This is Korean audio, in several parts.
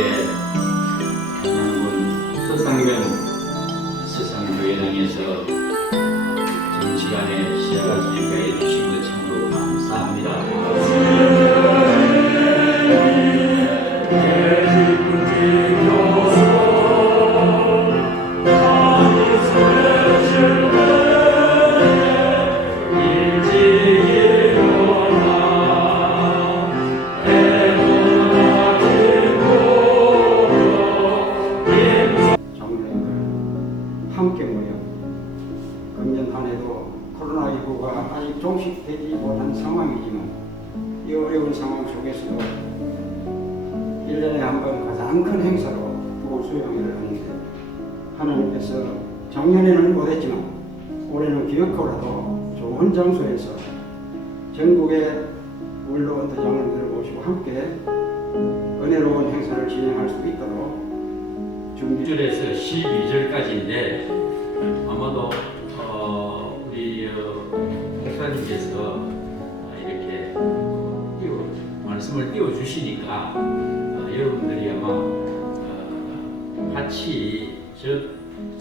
이렇게 양군 서상면 서상교회당에서 정시간에 시작할 수 있게 해주신 것 참으로 감사합니다. 종식되지 못한 상황이지만 이 어려운 상황 속에서도 1년에 한 번 가장 큰 행사로 부수영회를 하는데 하나님께서 작년에는 못했지만 올해는 기억하고라도 좋은 장소에서 전국의 물로 대장님들을 모시고 함께 은혜로운 행사를 진행할 수 있도록 준비 1절에서 12절까지인데 아마도 목사님께서 이렇게 띄워, 말씀을 띄워 주시니까 어, 여러분들이 아마 어, 같이 저,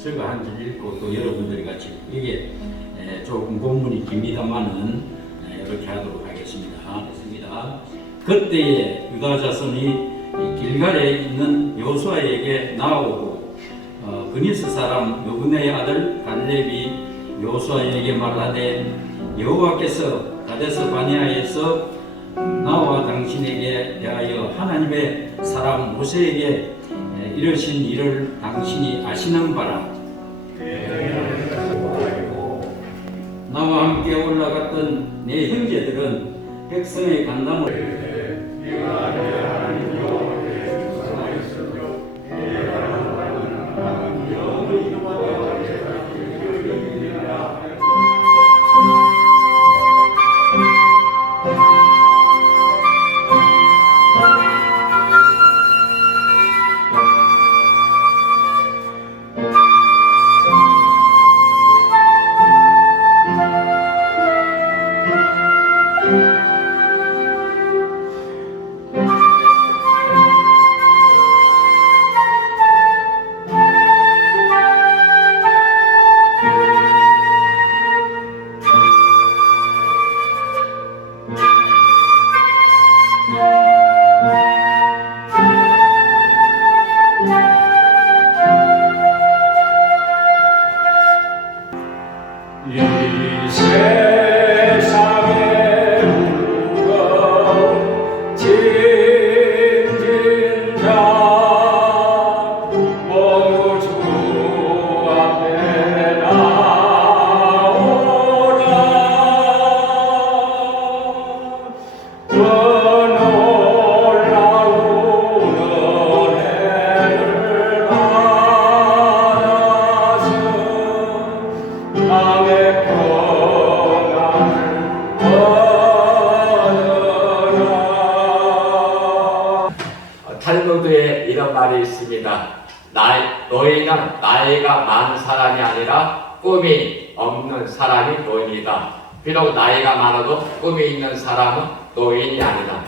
저거 한 줄 읽고 또 여러분들이 같이 이게 에, 조금 본문이 깁니다만은 에, 이렇게 하도록 하겠습니다. 됐습니다. 그때에 유다 자손이 이 길갈에 있는 요수아에게 나오고 어, 그니스 사람 요분의 아들 갈렙이 요수아에게 말하되 여호와께서 가데스 바니아에서 나와 당신에게 대하여 하나님의 사람 모세에게 에, 이르신 일을 당신이 아시는 바라. 나와 함께 올라갔던 내 형제들은 백성의 간담을 노인은 나이가 많은 사람이 아니라 꿈이 없는 사람이 노인이다. 비록 나이가 많아도 꿈이 있는 사람은 노인이 아니다.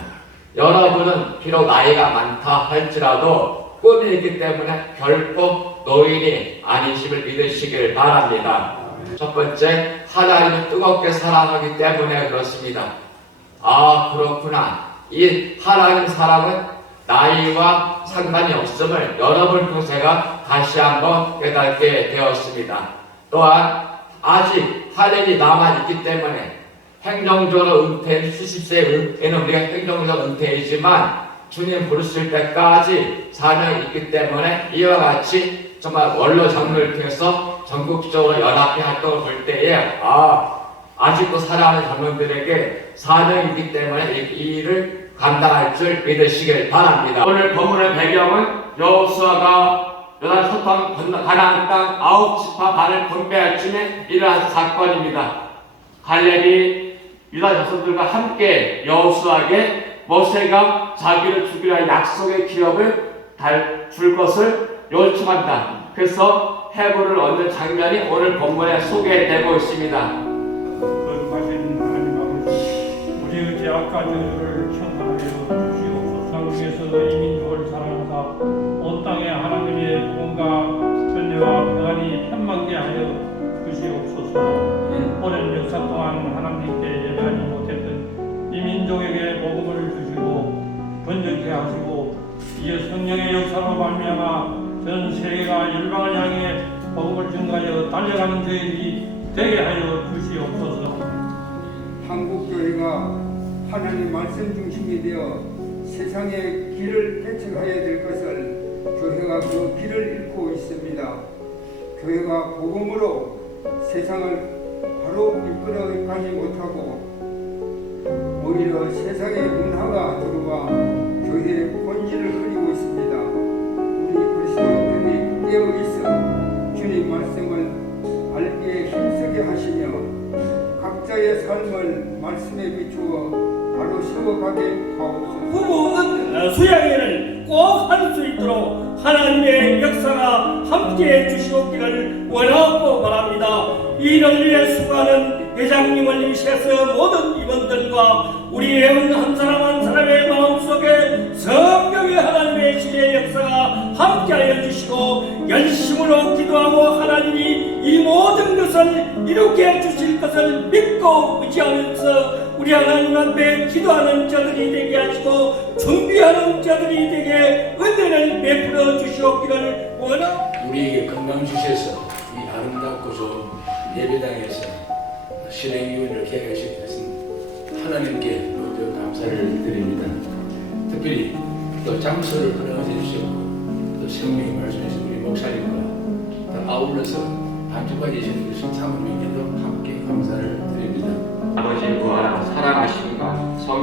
여러분은 비록 나이가 많다 할지라도 꿈이 있기 때문에 결코 노인이 아니심을 믿으시길 바랍니다. 첫 번째, 하나님을 뜨겁게 사랑하기 때문에 그렇습니다. 아, 그렇구나. 이 하나님 사랑은 나이와 상관이 없음을 여러분 통해 제가 다시 한번 깨닫게 되었습니다. 또한 아직 할례이 남아 있기 때문에 행정적으로 은퇴, 수십 세 은퇴는 우리가 행정적 은퇴이지만 주님 부르실 때까지 사명이 있기 때문에 이와 같이 정말 원로 장로를 통해서 전국적으로 연합회 활동을 볼 때에 아 아직도 살아가는 장로들에게 사명이 있기 때문에 이, 이 일을 감당할 줄 믿으시길 바랍니다. 오늘 본문의 배경은 여호수아가 요단 건너 가나안 땅 아홉 지파 반을 분배할 쯤에 일어난 사건입니다. 갈렙이 유다 자손들과 함께 여호수아에게 모세가 자기를 죽이려 한 약속의 기업을 달, 줄 것을 요청한다. 그래서 해부를 얻는 장면이 오늘 본문에 소개되고 있습니다. 거룩하신 하나님 아버지 우리의 죄악과 저주를 청산하 여 주시옵소서 위해서 이 민족을 사랑하사 온 땅에 하나님의 복음과 전례와 평안이 편만게 하여 주시옵소서 오랜 역사 동안 하나님께 예배하지 못했던 이 민족에게 복음을 주시고 번쩍게 하시고 이에 성령의 역사로 말미암아 전 세계가 열방을 향해 복음을 증가하여 달려가는 저희들이 되게 하여 주시옵소서. 한국 교회가 하나님 말씀 중심이 되어 세상의 길을 개척하여야 될 것을 교회가 그 길을 잃고 있습니다. 교회가 복음으로 세상을 바로 이끌어가지 못하고 오히려 세상의 문화가 들어와 교회의 본질을 흐리고 있습니다. 우리 그리스도인들이 깨어 있어 주님 말씀을 알기에 힘쓰게 하시며 각자의 삶을 말씀에 비추어 하옵소서. 부부는 수양회를 꼭 할 수 있도록 하나님의 역사가 함께해 주시옵기를 원하고 바랍니다. 이를 위해 수고하는 회장님을 위시해서 모든 임원들과 우리 회원 한 사람 한 사람의 마음속에 성령의 하나님의 신의 역사가 함께하여 주시고 열심으로 기도하고 하나님이 이 모든 것을 이루게 해 주실 것을 믿고 의지하면서 우리 하나님 앞에 기도하는 자들이 되게 하시고 준비하는 자들이 되게 은혜를 베풀어 주시옵기를 원합니다. 우리에게 건강 주셔서 이 아름답고 좋은 예배당에서 실행위원을 개혁하신 것은 하나님께 모두 감사를 드립니다. 특별히 또 장소를 허락해 주셨고 또 생명의 말씀에서 우리 목사님과 또 아울러서 반주까지 해주신 것은 사모님께도 함께 감사를 드립니다. 아버지 사랑하심과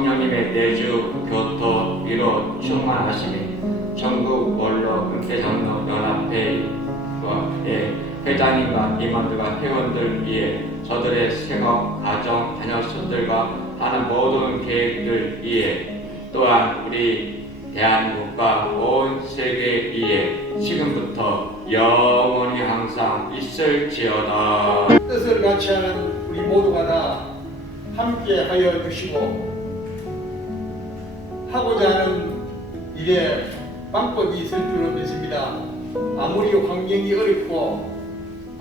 성령님의 내주 교토 위로 충만하심이 전국 원로 은퇴장로 연합회의 회장님과 임원들과 회원들 위해 저들의 생업, 가정, 자녀수들과 하는 모든 계획들 위해 또한 우리 대한민국과 온 세계 위해 지금부터 영원히 항상 있을지어다. 뜻을 같이 하는 우리 모두가 다 함께 하여 주시고 하고자 하는 일에 방법이 있을 줄로 믿습니다. 아무리 환경이 어렵고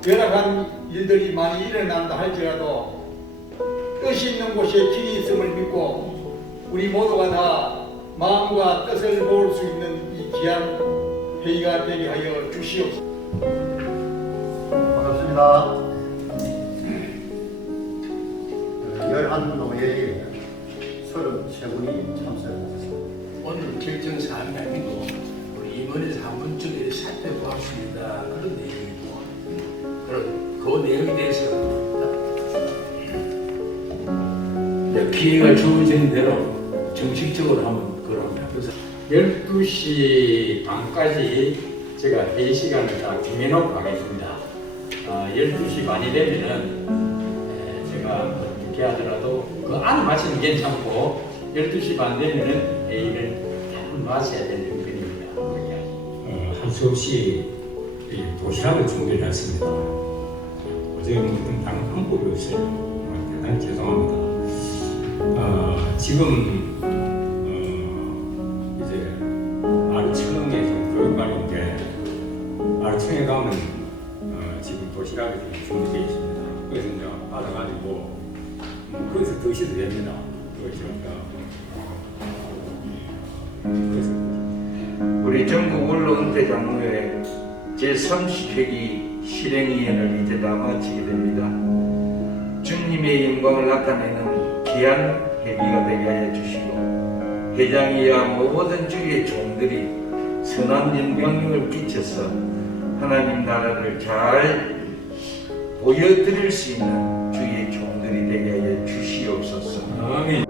열악한 일들이 많이 일어난다 할지라도 뜻이 있는 곳에 길이 있음을 믿고 우리 모두가 다 마음과 뜻을 모을 수 있는 이 귀한 회의가 되게 하여 주시옵소서. 반갑습니다. 열한 노예에 서른 세 분이 참석하셨습니다. 오늘 결정 사항이 아니고 우리 임원에서 한 번쯤 살펴보았습니다. 그런 내용이고 그런 그 내용에 대해서 기회가 주어진 대로 정식적으로 한번. 그래서 12시 반까지 제가 회의 시간을 다 정해놓고 가겠습니다. 아, 12시 반이 되면은 에, 제가 어떻게 하더라도 그 안에 마치는 게 괜찮고 12시 반 되면은 회의를 다 마쳐야 되는 편입니다. 어, 할수 없이 이 도시락을 준비를 했습니다. 어제 무슨 당 방법이 없어요. 대단히 죄송합니다. 어, 지금 어, 이제 아르청에서 교육관인데 아르청에 가면 어, 지금 도시락이 좀 준비되어 있습니다. 그래서 이제 받아가지고 음, 거기서 드셔도 됩니다. 그래서 전국 원로 은퇴 장로회 제30회기 실행위원을 이제다 마치게 됩니다. 주님의 영광을 나타내는 귀한 회기가 되게 하여 주시고 회장이야 모든 주의 종들이 선한 영향력을 끼쳐서 하나님 나라를 잘 보여드릴 수 있는 주의 종들이 되게 하여 주시옵소서. 아멘.